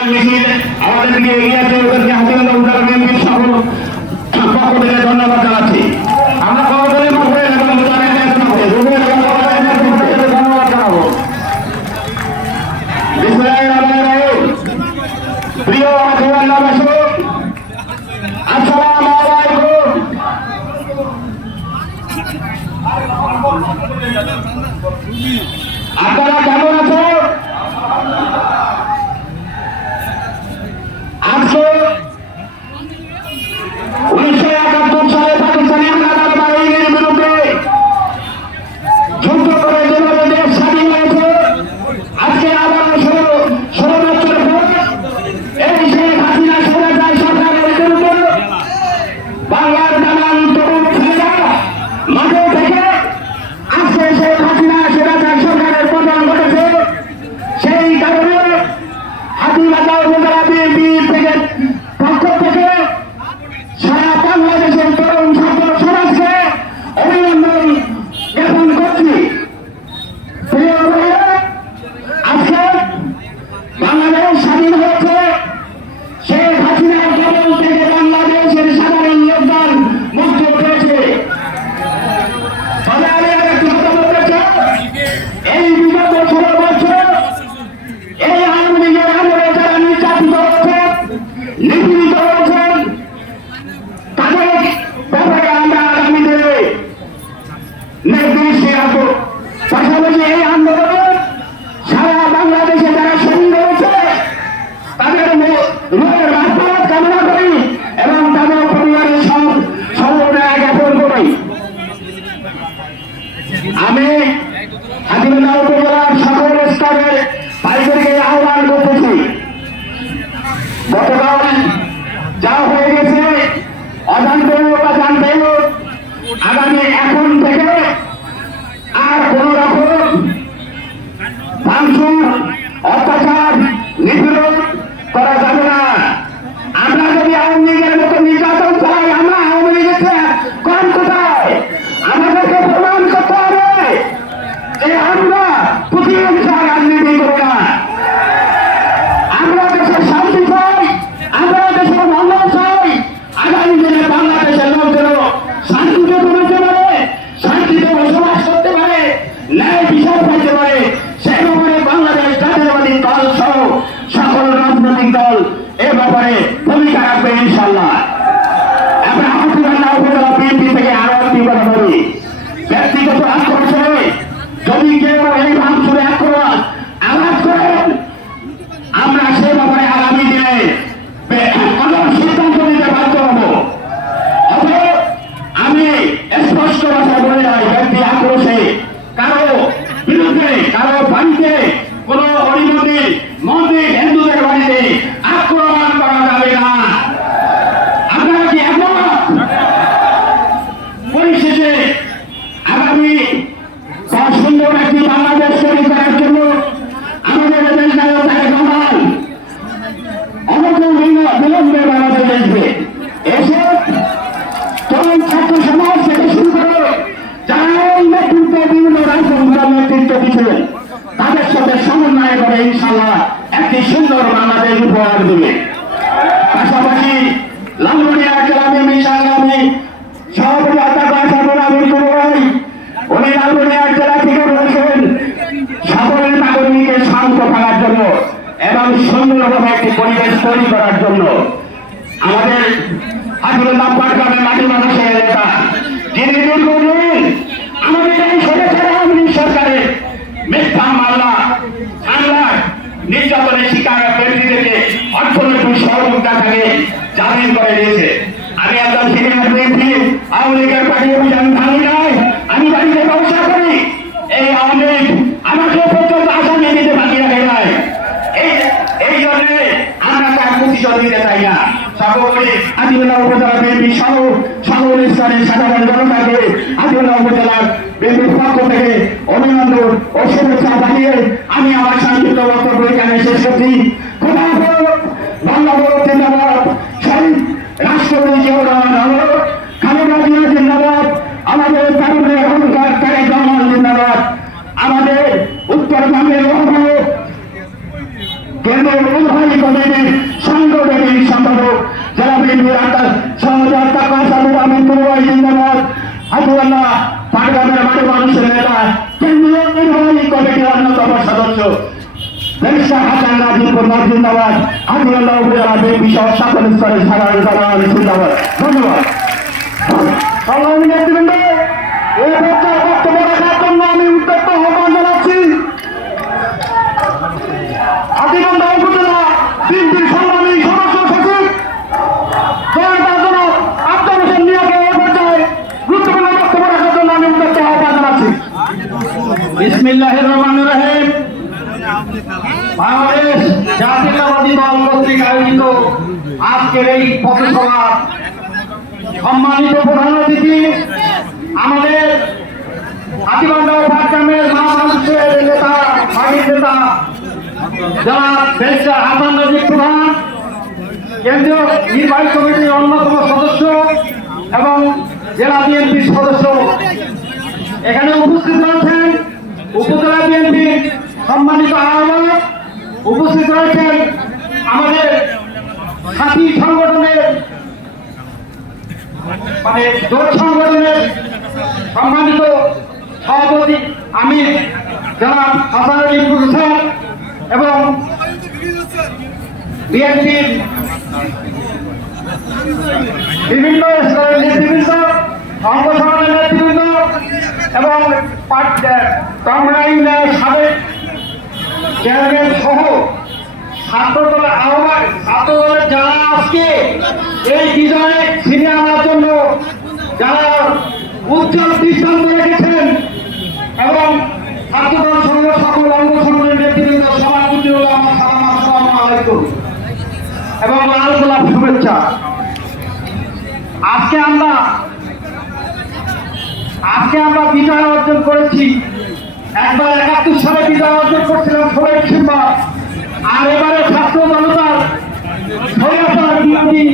আমাদেরকে এগিয়ে আছে ওদেরকে হাসিনা উদ্ধার বিএনপির সকল পক্ষ থেকে ধন্যবাদ জানাচ্ছি। আমরা সহযোগী করবেন এবং ধন্যবাদ জানাবো। প্রিয় আদিবাসী আসসালামু আলাইকুম। আপনারা কেমন আছেন? আজকে 1971 সালে পাকিস্তানি হানাদার বাহিনীর বিরুদ্ধে যুদ্ধ করে যেভাবে দেশ স্বাধীন হয়েছে, আজকে আবার 16 বছর পর এই শেখ হাসিনা স্বৈরাচারী সরকারের বিরুদ্ধে বাংলার নানান তরুণ ছেলেরা মাঠে থেকে আজকে শেখ হাসিনা স্বৈরাচারী সরকারের পতন ঘটেছে। সেই কারণে হাতিবাজার উপজেলা বিএনপি থেকে পক্ষ থেকে সারা বাংলাদেশের তরুণ ছাত্র সমাজকে অভিনন্দন জ্ঞাপন করছি। প্রিয় ভাইরা, আজকে বাংলাদেশ স্বাধীন হয়েছে শেখ হাসিনার কবল থেকে বাংলাদেশের সাধারণ লোকজন মুক্ত পেয়েছে। তবে আমি আরেকটি কথা বলতে চাই, এই বিগত 16 বছর এই আওয়ামী লীগের আমলে যারা নির্যাতিত হয়েছেন, নিপীড়িত হয়েছেন, তাদের ব্যাপারে আমরা আগামী দিনে নির্দেশে রাখবো। পাশাপাশি এই আন্দোলনে সারা বাংলাদেশে যারা শহীদ হয়েছে তাদের রোগের মাফারাত কামনা করি এবং তাদের পরিবারের সমবেদনা জ্ঞাপন করি। আমি হাতিবাজার উপজেলার সকল স্তরের ভাইদেরকে আহ্বান করতেছি, গতকাল যা হয়ে গেছে অজান্তে বা জানতে আগামী এখন থেকে আর কোন রকম ভাঙচুর, অত্যাচার, নিপীড়ন করা যাবে না। আমরা যদি আওয়ামী লীগের মতো নির্যাতন চাই, আমরা আওয়ামী লীগের কম কোথায়? আমাদেরকে প্রমাণ করতে হবে যে আমরা প্রতিহিংসা রাজনীতি করি না। আমরা দেশের শান্তি চাই, আমরা দেশের মঙ্গল চাই। আগামী দিনে বাংলাদেশের লোকজন শান্তিতে চলতে পারে, শান্তিতে বসবাস করতে পারে, ন্যায় বিচার পাইতে পারে, সেই ব্যাপারে বাংলাদেশ জাতীয়বাদী দল সহ সকল রাজনৈতিক দল এ ব্যাপারে ভূমিকা রাখবে ইনশাল্লাহ। আমরা হাতিবাজার উপজেলা বিএনপি থেকে আরো একটি কথা বলি, ব্যক্তিগত আক্রোশে যদি কেউ এই ভাঙচুরে আঘাত করেন, আমরা সে ব্যাপারে আগামী দিনে সিদ্ধান্ত নিতে বাধ্য হব। অতএব আমি স্পষ্ট ভাষা বলে যাই, ব্যক্তি আক্রোশে কারো বিরুদ্ধে, কারো বাড়িতে, কোন অরিমন্দির মন্দির, হিন্দুদের বাড়িতে আক্রমণ করা যাবে না। আপনারা কি একমত? পরিশেষে আগামী সুন্দর একটি বাংলাদেশ তৈরি করার জন্য আমাদের দেশ নায়ক তারেক রহমান বিলম্বে বাংলাদেশ আসবে। এসে তরুণ ছাত্র সমাজ থেকে শুরু করে যারা এই নেতৃত্বে বিভিন্ন রাজনৈতিক নেতৃত্ব দিচ্ছিলেন তাদের সাথে সমন্বয় করে ইনশাল্লাহ একটি সুন্দর বাংলাদেশ উপহার দেবে। পাশাপাশি লালমনিয়া জেলা বিএনপি সংগ্রামী সভাপতি অধ্যক্ষ উনি লালমনিয়া জেলা থেকে বলেছেন সকল নাগরিকের শান্ত থাকার জন্য এবং সুন্দরভাবে একটি পরিবেশ তৈরি করার জন্য আমাদের হাতিবাজার পাটগ্রামের মাটি মানুষের এলাকা যিনি দীর্ঘদিন আমাদের এই আওয়ামী সরকারের মিথ্যা মামলা নির্যাতনের শিকার ব্যক্তিদেরকে অর্থনৈতিক সহযোগিতা থেকে জামিন করে দিয়েছে। আমি একজন সিনিয়র ব্যক্তি, আওয়ামী লীগের পার্টি অভিযান ভাঙি নাই, আমি বাড়িতে ব্যবসা করি। এই আওয়ামী লীগ আমাকে পর্যন্ত আসামি দিতে বাকি রাখে নাই। এই জন্য আমরা তার প্রতিশোধ দিতে চাই না। সকলে হাতিবাজার উপজেলা বিএনপি সহ সকল স্তরের সাধারণ জনতাকে হাতিবাজার উপজেলার বিএনপির পক্ষ থেকে অভিনন্দন ও শুভেচ্ছা জানিয়ে আমি আমার সংক্ষিপ্ত বক্তব্য এখানে শেষ করছি। বাংলাদেশ জিন্দাবাদ, শহীদ রাষ্ট্রপতি জিয়াউর রহমান হল, খালেদা জিয়া জিন্দাবাদ, আমাদের তারুণের অহংকার তারেক রহমান জিন্দাবাদ, আমাদের উত্তরবঙ্গের কেন্দ্রের উদ্ভাবনী কমিটি আল্লাহ পাটগ্রামের মাঠে মানুষের নেতা কেন্দ্রীয় নির্বাহী কমিটির অন্যতম সদস্য ব্যারিস্টার হাসান নাজিরপুর জিন্দাবাদ হাজিরাল্লাহ উপজেলা বিএনপি সহ সকল স্তরের সাধারণ জিন্দাবাদ। ধন্যবাদ। সংগ্রামী নেতৃবৃন্দ, এই পর্যায়ে বক্তব্য রাখার জন্য আমি উদ্যোক্ত আহ্বান জানাচ্ছি হাতীবান্ধা উপজেলা বিএনপির সংগ্রামী সদস্য সচিব আব্দুল হোসেন মিয়াকে এই পর্যায়ে গুরুত্বপূর্ণ বক্তব্য রাখার জন্য আমি উদ্যোক্ত আহ্বান জানাচ্ছি। বিসমিল্লাহির রহমানির রহিম। বাংলাদেশ জাতীয়তাবাদী দল কর্তৃক আয়োজিত আজকের এই পথসভা সম্মানিত প্রধান অতিথি আমাদের হাতীবান্ধা পাটগ্রামের মানুষের নেতা ভাগের নেতা যারা ব্যারিস্টার হাসান নাজির প্রধান কেন্দ্রীয় নির্বাহী কমিটির অন্যতম সদস্য এবং জেলা বিএনপির সদস্য এখানে উপস্থিত রয়েছেন উপজেলা বিএনপির সম্মানিত আহ্বায়ক, উপস্থিত রয়েছেন আমাদের সাথী সংগঠনের জোট সংগঠনের সম্মানিত সভাপতি আমির জনাব হাসান আলী হোসেন এবং বিএনপির বিভিন্ন স্তরের নেতৃবৃন্দ, অঙ্গ সংগঠনের নেতৃবৃন্দ এবং টাঙ্গাইলের সাবেক চেয়ারম্যান সহ ছাত্রদলের আহ্বায়ক, ছাত্রদলের যারা আজকে এই বিজয়ে ছিনিয়ে আনার জন্য যারা উজ্জ্বল দৃষ্টান্ত রেখেছেন এবং ছাত্রদল সহ সকল অঙ্গ সংগঠনের নেতৃবৃন্দ সবার প্রতি হল আমার সালাম, আসসালামু আলাইকুম এবং লাল গোলাপ শুভেচ্ছা। আজকে আমরা বিজয় অর্জন করেছি। একবার ৭১ সালে বিজয় অর্জন করছিলাম ১৬ ডিসেম্বর, আর এবারে ছাত্র জনতার বিরোধী